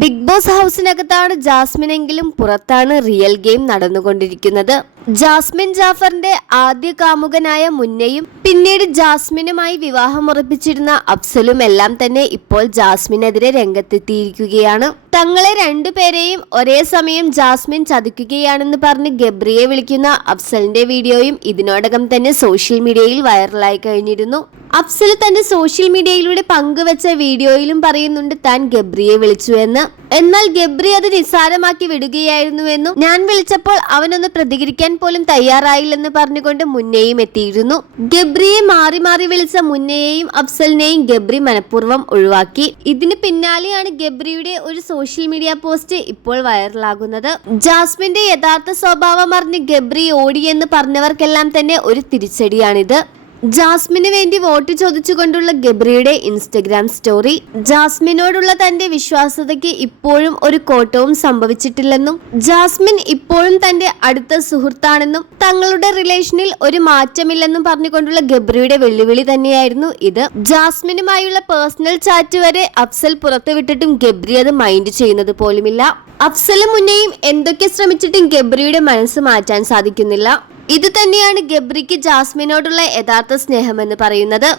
Big boss ഹൗസിനകത്താണ് ജാസ്മിനെങ്കിലും പുറത്താണ് റിയൽ ഗെയിം നടന്നുകൊണ്ടിരിക്കുന്നത്. ജാസ്മിൻ ജാഫറിന്റെ ആദ്യ കാമുകനായ മുന്നയും പിന്നീട് ജാസ്മിനുമായി വിവാഹം ഉറപ്പിച്ചിരുന്ന അഫ്സലും എല്ലാം തന്നെ ഇപ്പോൾ ജാസ്മിനെതിരെ രംഗത്തെത്തിയിരിക്കുകയാണ്. തങ്ങളെ രണ്ടുപേരെയും ഒരേ സമയം ജാസ്മിൻ ചതിക്കുകയാണെന്ന് പറഞ്ഞ് ഗബ്രിയെ വിളിക്കുന്ന അഫ്സലിന്റെ വീഡിയോയും ഇതിനോടകം തന്നെ സോഷ്യൽ മീഡിയയിൽ വൈറലായി കഴിഞ്ഞിരുന്നു. അഫ്സൽ തന്റെ സോഷ്യൽ മീഡിയയിലൂടെ പങ്കുവച്ച വീഡിയോയിലും പറയുന്നുണ്ട് താൻ ഗബ്രിയെ വിളിച്ചു എന്ന്. എന്നാൽ ഗബ്രി അത് നിസ്സാരമാക്കി വിടുകയായിരുന്നുവെന്നും ഞാൻ വിളിച്ചപ്പോൾ അവനൊന്ന് പ്രതികരിക്കാൻ പോലും തയ്യാറായില്ലെന്ന് പറഞ്ഞുകൊണ്ട് മുന്നേയും എത്തിയിരുന്നു. ഗബ്രിയെ മാറി മാറി വിളിച്ച മുന്നയെയും അഫ്സലിനെയും ഗബ്രി മനഃപൂർവം ഒഴിവാക്കി. ഇതിന് പിന്നാലെയാണ് ഗബ്രിയുടെ ഒരു സോഷ്യൽ മീഡിയ പോസ്റ്റ് ഇപ്പോൾ വൈറലാകുന്നത്. ജാസ്മിന്റെ യഥാർത്ഥ സ്വഭാവം അറിഞ്ഞ് ഗബ്രി ഓടിയെന്ന് പറഞ്ഞവർക്കെല്ലാം തന്നെ ഒരു തിരിച്ചടിയാണിത്. ജാസ്മിന് വേണ്ടി വോട്ട് ചോദിച്ചുകൊണ്ടുള്ള ഗബ്രിയുടെ ഇൻസ്റ്റഗ്രാം സ്റ്റോറി. ജാസ്മിനോടുള്ള തന്റെ വിശ്വാസതയ്ക്ക് ഇപ്പോഴും ഒരു കോട്ടവും സംഭവിച്ചിട്ടില്ലെന്നും ജാസ്മിൻ ഇപ്പോഴും തന്റെ അടുത്ത സുഹൃത്താണെന്നും തങ്ങളുടെ റിലേഷനിൽ ഒരു മാറ്റമില്ലെന്നും പറഞ്ഞുകൊണ്ടുള്ള ഗബ്രിയുടെ വെല്ലുവിളി തന്നെയായിരുന്നു ഇത്. ജാസ്മിനുമായുള്ള പേഴ്സണൽ ചാറ്റ് വരെ അഫ്സൽ പുറത്തുവിട്ടിട്ടും ഗബ്രി അത് മൈൻഡ് ചെയ്യുന്നത് പോലുമില്ല. അഫ്സലും മുന്നേയും എന്തൊക്കെ ശ്രമിച്ചിട്ടും ഗബ്രിയുടെ മനസ്സ് മാറ്റാൻ സാധിക്കുന്നില്ല. ഇത് തന്നെയാണ് ഗബ്രിക്ക് ജാസ്മിനോടുള്ള യഥാർത്ഥ സ്നേഹമെന്ന് പറയുന്നത്.